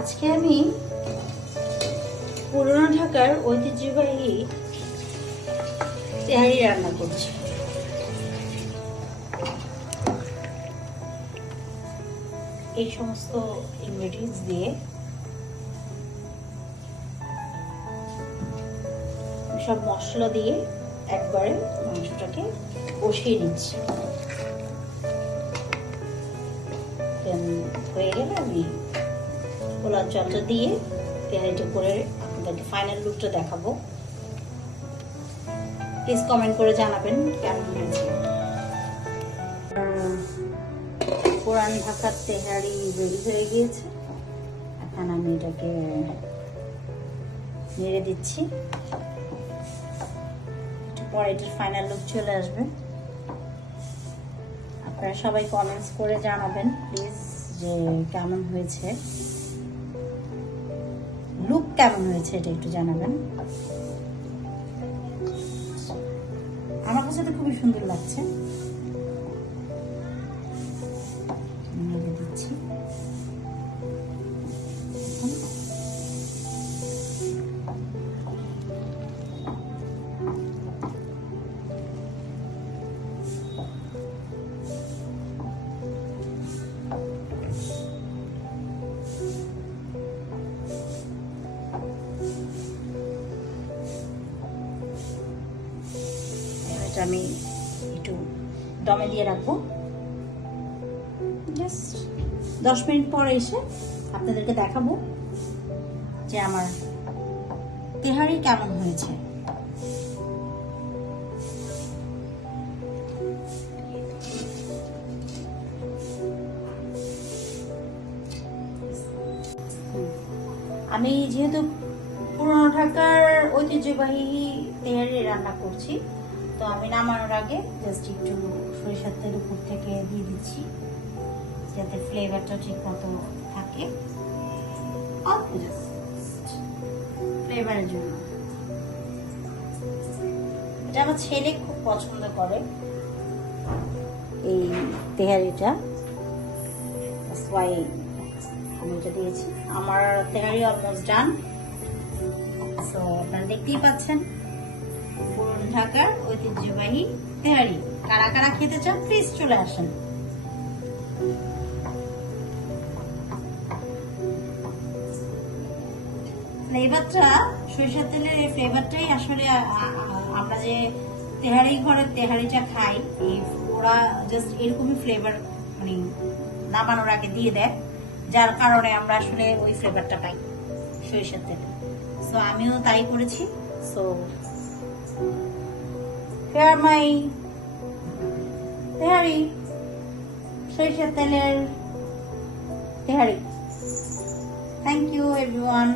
আজকে আমি পুরনো ঢাকার ঐতিহ্যবাহী তেহারি রান্না করছি। এই সমস্ত ইনগ্রেডিয়েন্টস দিয়ে সব মশলা দিয়ে একবারে মাংসটাকে কষিয়ে নিচ্ছি। হয়ে গেলে আমি গোলাপ জলটা দিয়ে তেহারিটা করে আপনাদেরকে ফাইনাল লুকটা দেখাবো। প্লিজ কমেন্ট করে জানাবেন কেমন হয়েছে। পুরান ঢাকার তেহারি রেডি হয়ে গিয়েছে। এখন আমি এটাকে নেড়ে দিচ্ছি। পরে এটার ফাইনাল লুক চলে আসবে। আপনারা সবাই কমেন্টস করে জানাবেন প্লিজ যে কেমন হয়েছে। কেমন হয়েছে এটা একটু জানাবেন? আমার কাছে তো খুবই সুন্দর লাগছে। এটা আমি একটু দমে দিয়ে রাখব। জাস্ট দশ মিনিট পরে এসে আপনাদেরকে দেখাবো যে আমার তেহারি কেমন হয়েছে। আমি যেহেতু পুরনো ঢাকার ঐতিহ্যবাহী তেহারি রান্না করছি তো আমি নামানোর আগে জাস্ট একটু সরিষার তেল উপর থেকে দিয়ে দিচ্ছি, যাতে ফ্লেভারটা ঠিক মতো থাকে। অল্প জাস্ট ফ্লেভারের জন্য। এটা আমার ছেলে খুব পছন্দ করে, এই তেহারিটা। আমি এটা দিয়েছি। আমার তেহারি অলমোস্ট ডান সো আপনারা দেখতেই পাচ্ছেন। ঢাকার ঐতিহ্যবাহী তেহারি কারা কারা খেতে চান প্লিজ চলে আসেন। ফ্লেভারটা, সরিষার তেলের এই ফ্লেভারটাই আসলে আমরা যে তেহারি ঘরের তেহারিটা খাই, এই ওরা জাস্ট এরকমই ফ্লেভার মানে নামানোর আগে দিয়ে দেয়, যার কারণে আমরা আসলে ওই ফ্লেভারটা পাই, সরিষার তেলে। সো আমিও তাই করেছি। সো here my তেহারি সরিষার তেলের তেহারি থ্যাংক ইউ এভরিওয়ান